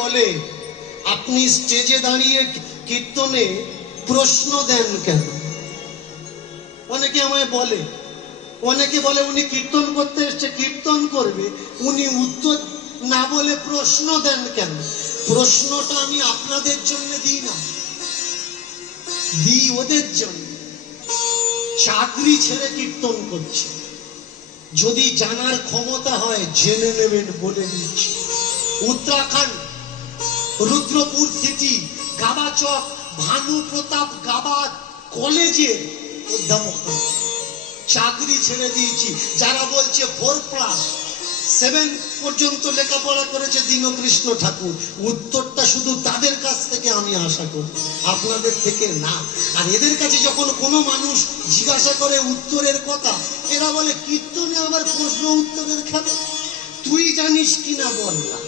বলে আপনি স্টেজে দাঁড়িয়ে কীর্তনে প্রশ্ন দেন কেন? অনেকে আমায় বলে, অনেকে বলে উনি কীর্তন করতে এসছে, কীর্তন করবে, উনি উত্তর না বলে প্রশ্ন দেন কেন? প্রশ্নটা আমি আপনাদের জন্য দিই না, দিই ওদের জন্য। চাকরি ছেড়ে কীর্তন করছে, যদি জানার ক্ষমতা হয় জেনে নেবেন, বলে দিচ্ছি। উত্তরাখণ্ড রুদ্রপুর সিটি গাবাচক ভানু প্রতাপ গাবা কলেজের অধ্যাপক, চাকরি ছেড়ে দিয়েছি। যারা বলছে 4+7 পর্যন্ত লেখাপড়া করেছে দীনকৃষ্ণ ঠাকুর, উত্তরটা শুধু তাদের কাছ থেকে আমি আশা করি, আপনাদের থেকে না। আর এদের কাছে যখন কোনো মানুষ জিজ্ঞাসা করে উত্তরের কথা, এরা বলে কীর্তনে আবার প্রশ্ন উত্তরের খেলা, তুই জানিস কিনা বল না।